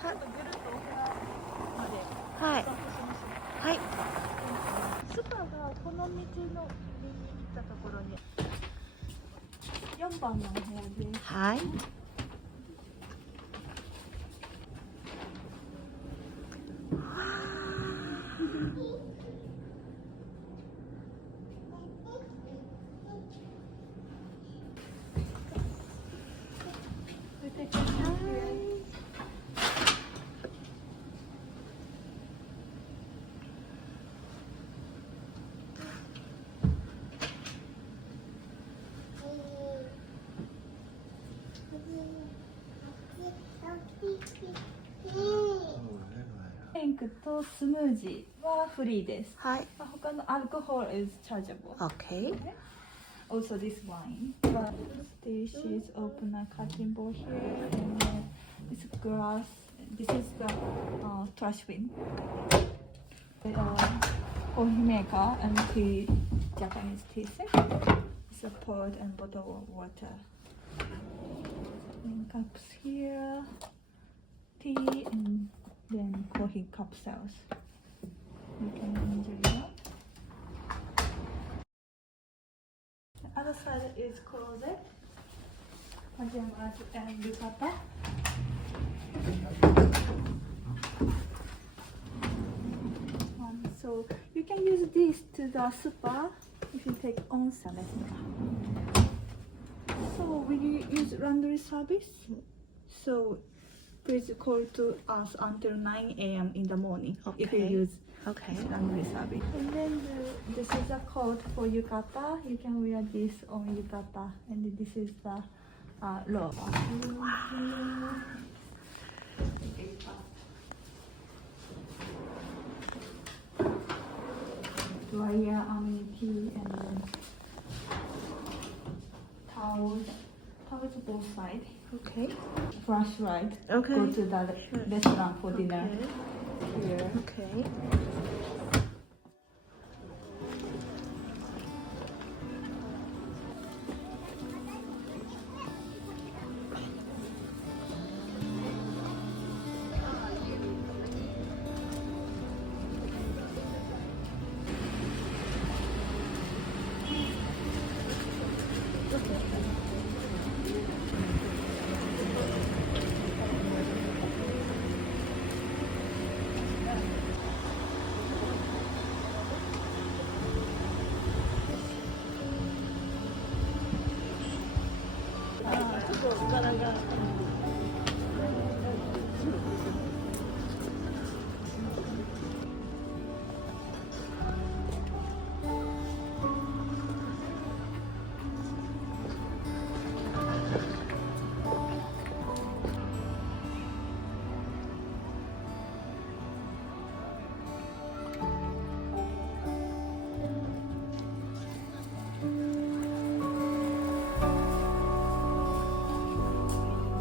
はぐるっとお部屋まではい散歩しますね。はいスパがこの道の右に行ったところに4番のお部屋です。はいドリンクとスムージーはフリーです。はい他のアルコール is chargeable. OK Also this wine. But this is open a cutting board here and then this glass. This is the trash bin. Coffee maker and tea, Japanese tea set. It's a pot and bottle of water. And cups here, tea and then coffee cup cells. You can enjoy that. The other side is closet, pajamas and yukata. So you can use this to the spa if you take onsen. So we use laundry service. So please call to us until 9 a.m. in the morning if you Okay. use OK laundry service. And then this is a coat for yukata. You can wear this on yukata. And this is the robe. Dryer, amenity, and then towels. Towels both sides. OK Flashlight. Okay. Go to the restaurant for dinner. Here. OK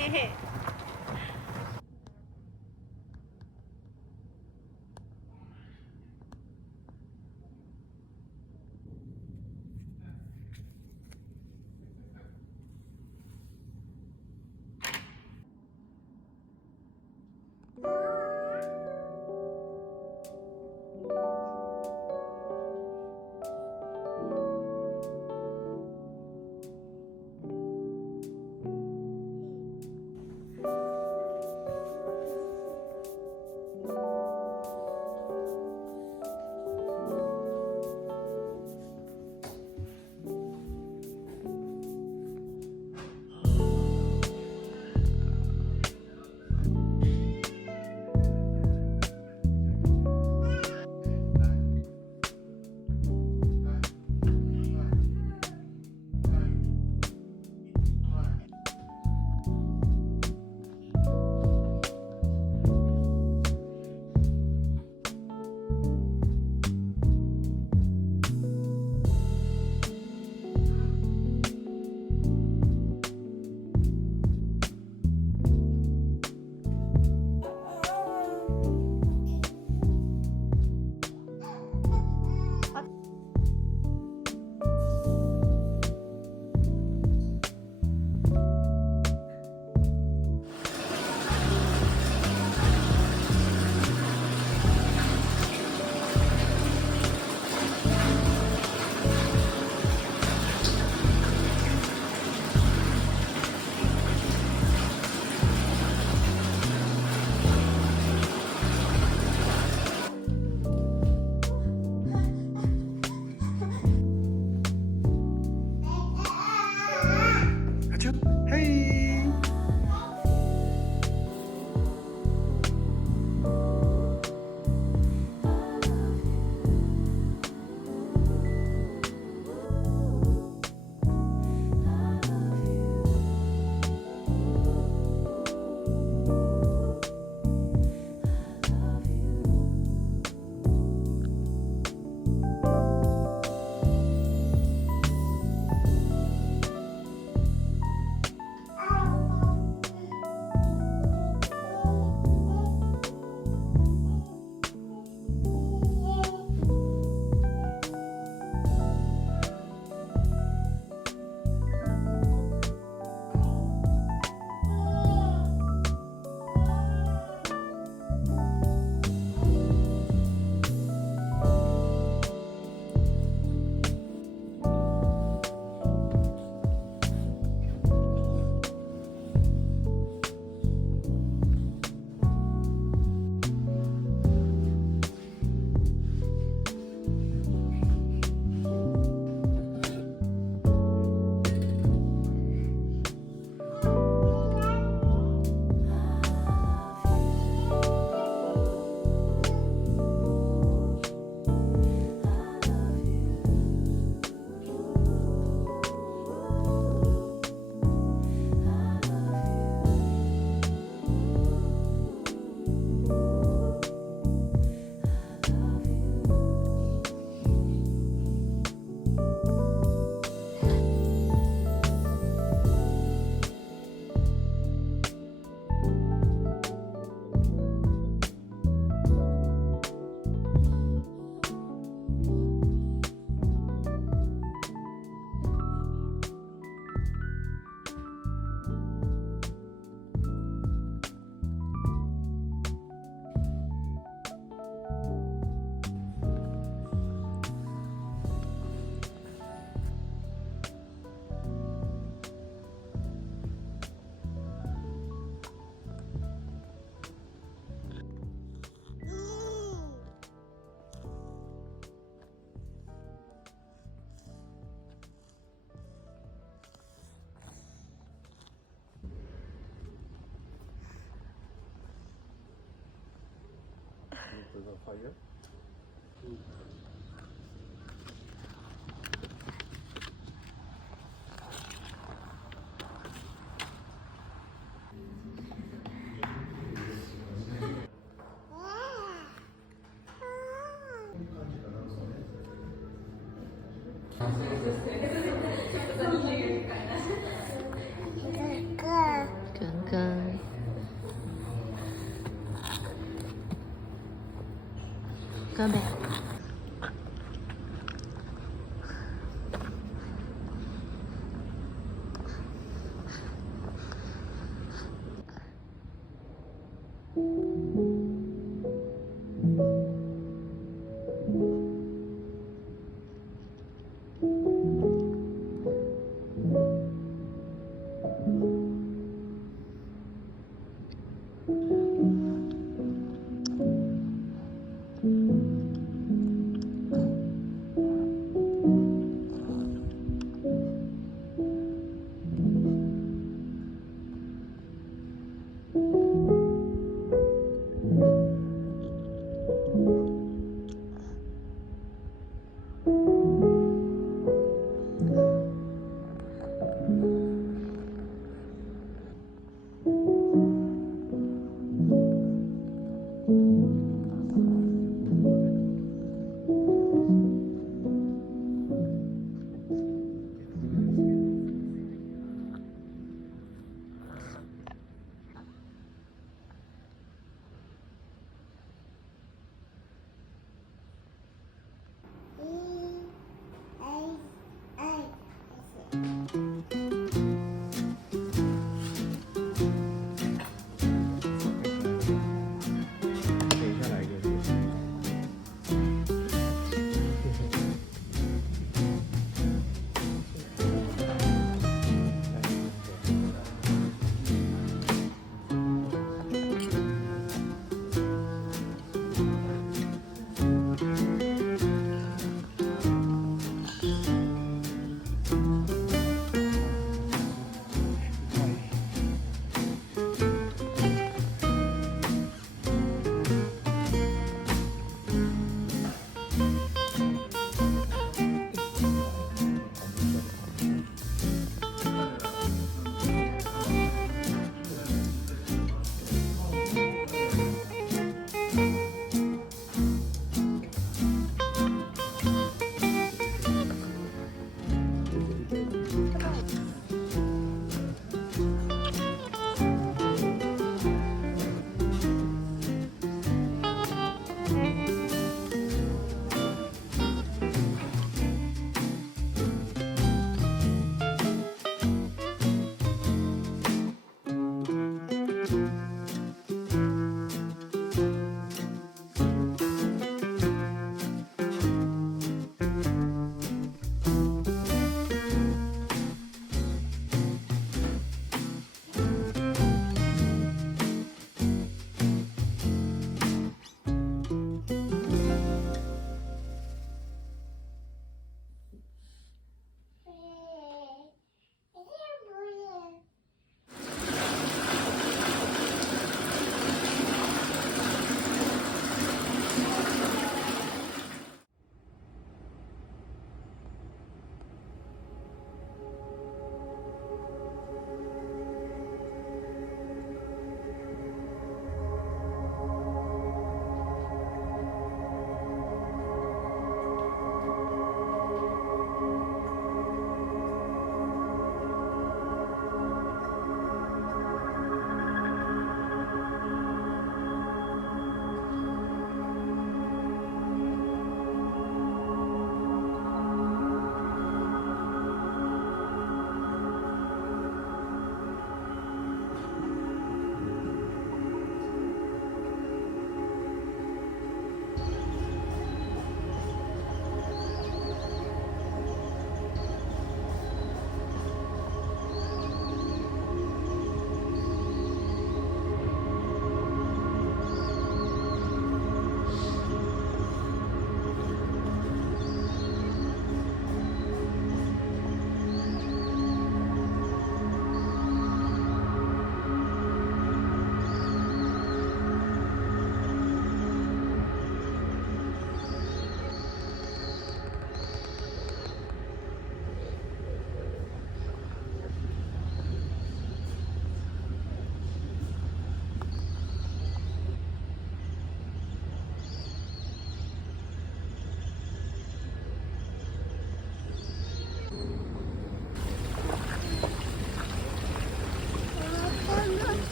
가죠. 헤이. The fire. 그런가? Go back.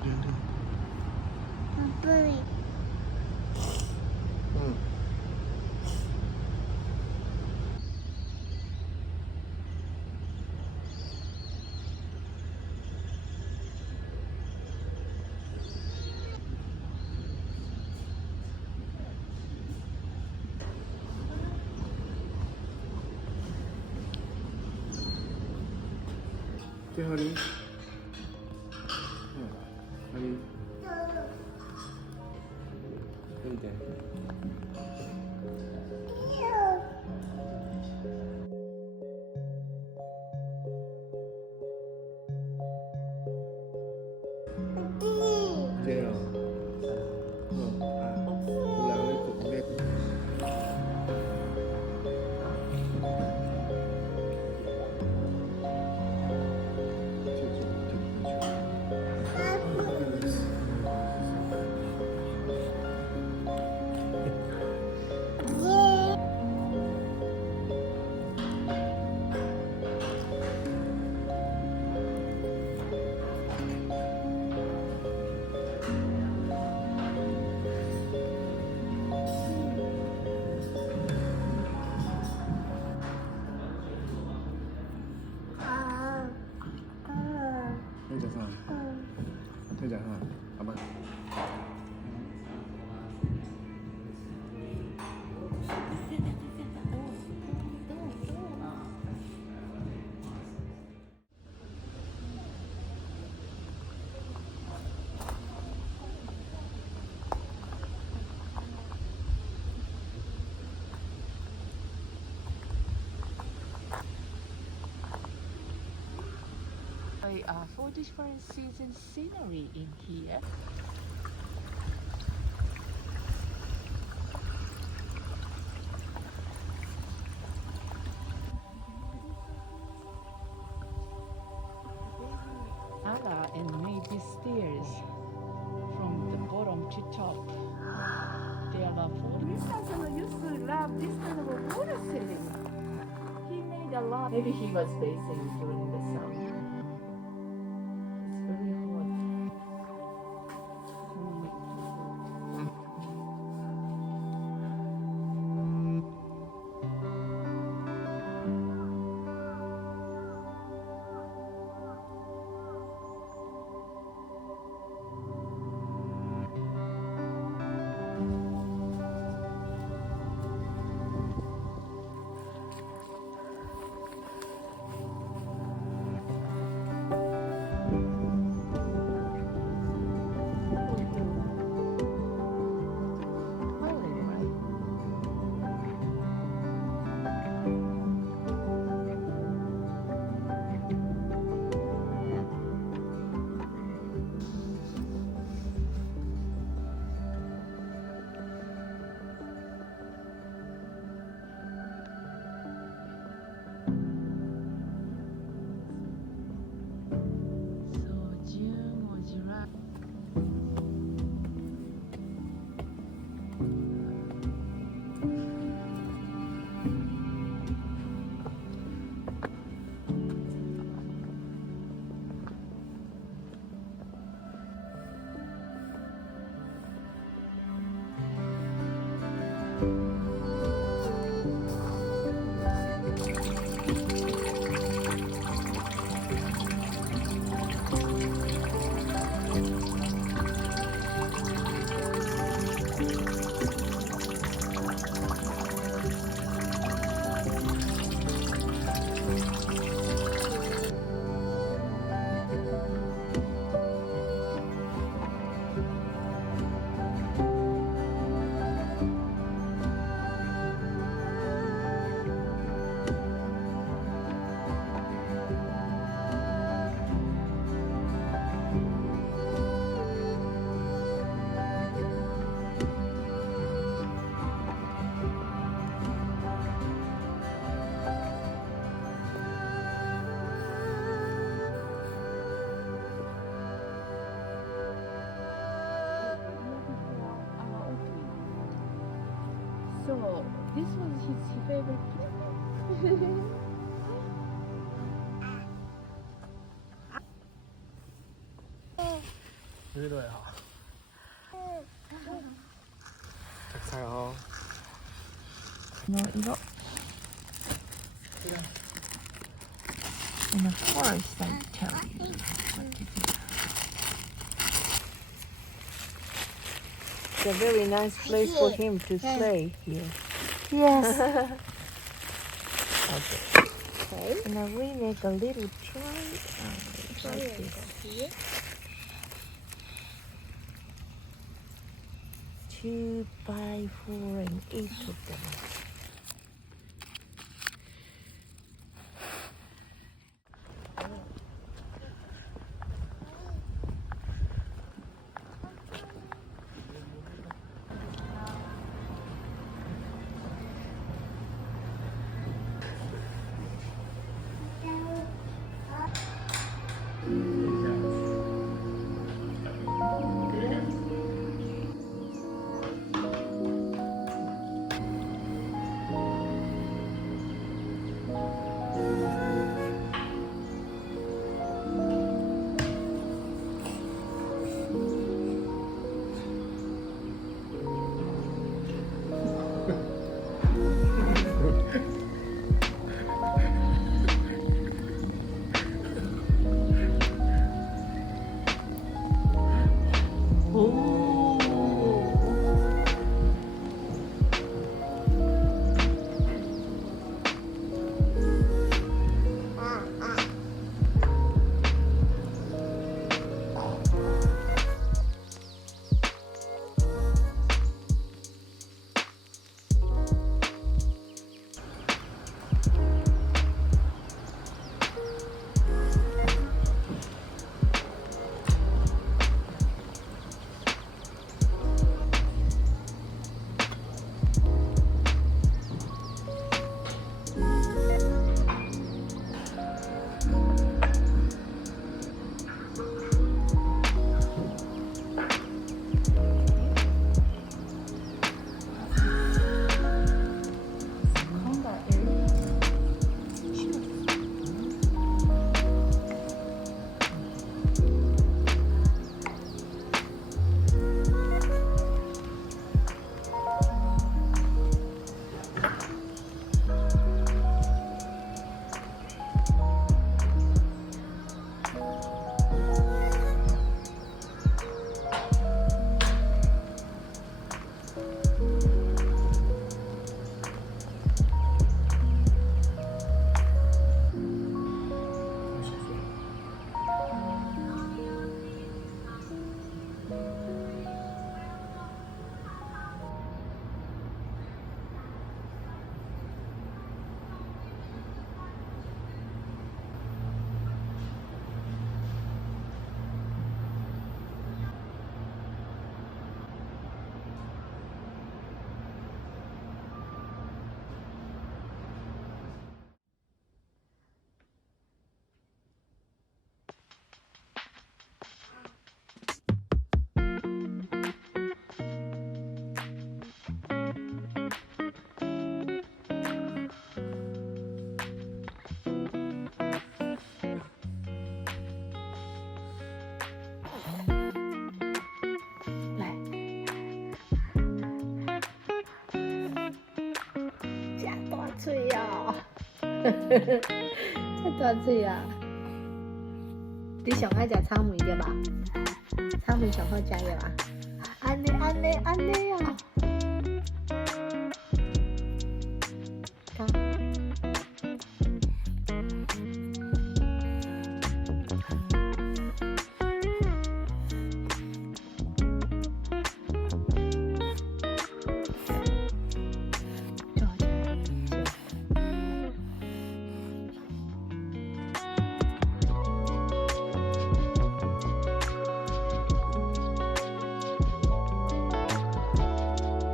อืม Say honey. Yeah, honey. Hey there. Chơi rồi. Hôm nào lên cục lên. Đây là sao? Đây là sao? Cảm ơn. For different season scenery in here. Ada and made these stairs from the bottom to top. There are 4. Mr. used to love this kind of a water setting. He made a lot. Maybe he was bathing during the summer. It's very hot. So this was his favorite place. 여기도 야. 잘 사요. 이거. And of course, I tell you what to do. It's a very nice place for him to stay here. Yes. Okay. And then we make a little try like this. 2 by 4 and 8 of them.这多脆啊！你上爱食草莓对吧？草莓上好食对吧？安尼啊！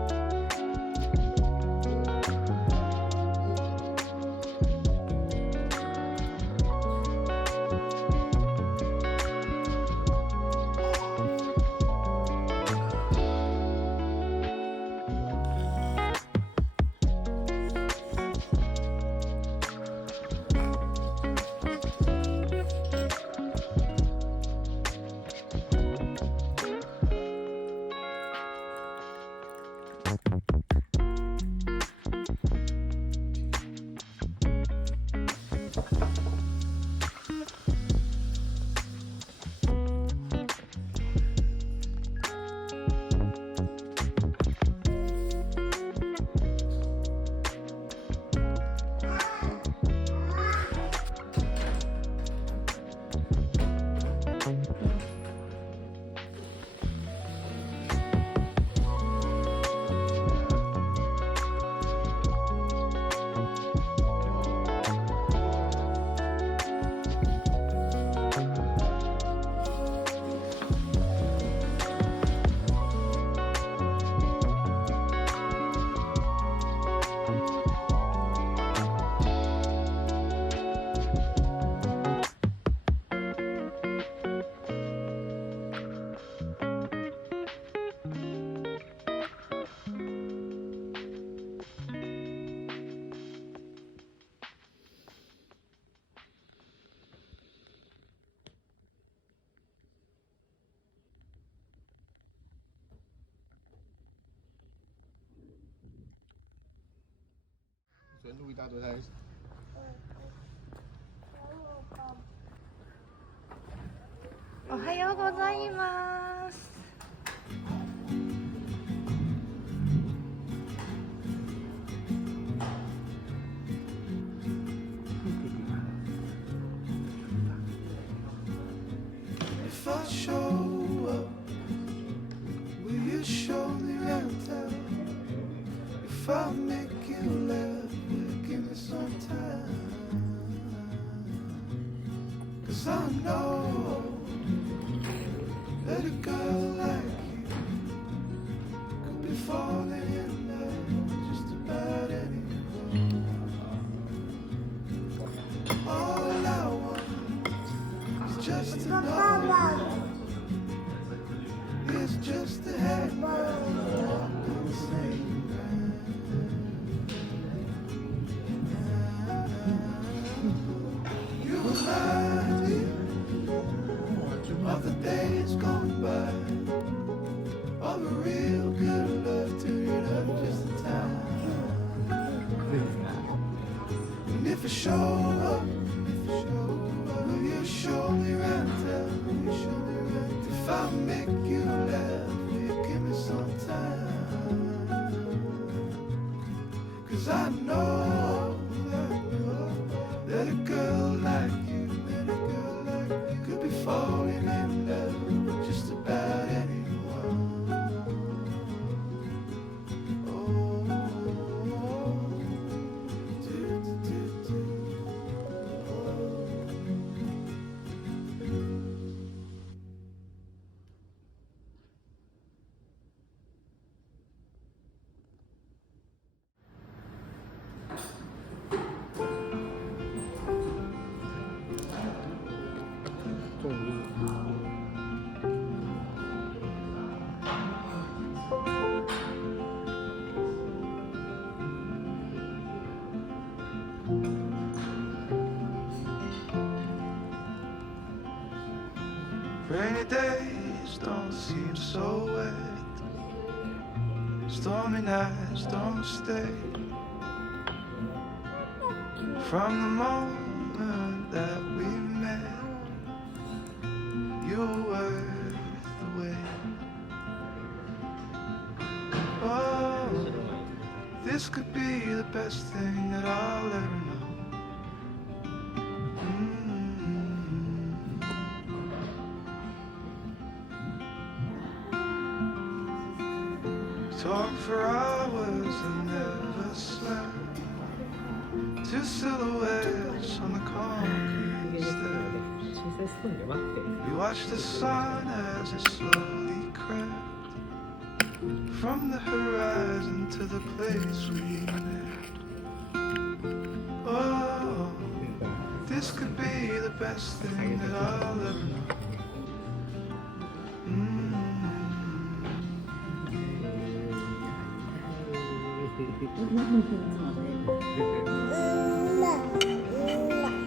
所以录一大堆才。おはようございます。If I show up, will you show me around town? If I make you laugh, will you give me some time? 'Cause I know that a girl like you could be falling in love with just about anyone. All I want is just to know it's just to have you walking the same ground. You remind me of the days gone by, of a real good love to it up just in time. And if I show up, will you show me around town? Will you show me around town? If I make you laugh, will you give me some time? 'Cause I know that a girl like you could be falling in love with just about anyone. Oh, do, do, do, oh. Rainy days don't seem so wet, stormy nights don't stay. From the moment that we met, you were worth the wait. Oh, this could be the best thing that I'll ever know. Talk for hours and never slept. Two silhouettes on the concrete steps. We watched the sun as it slowly crept from the horizon to the place we met. Oh, this could be the best thing that I'll ever know.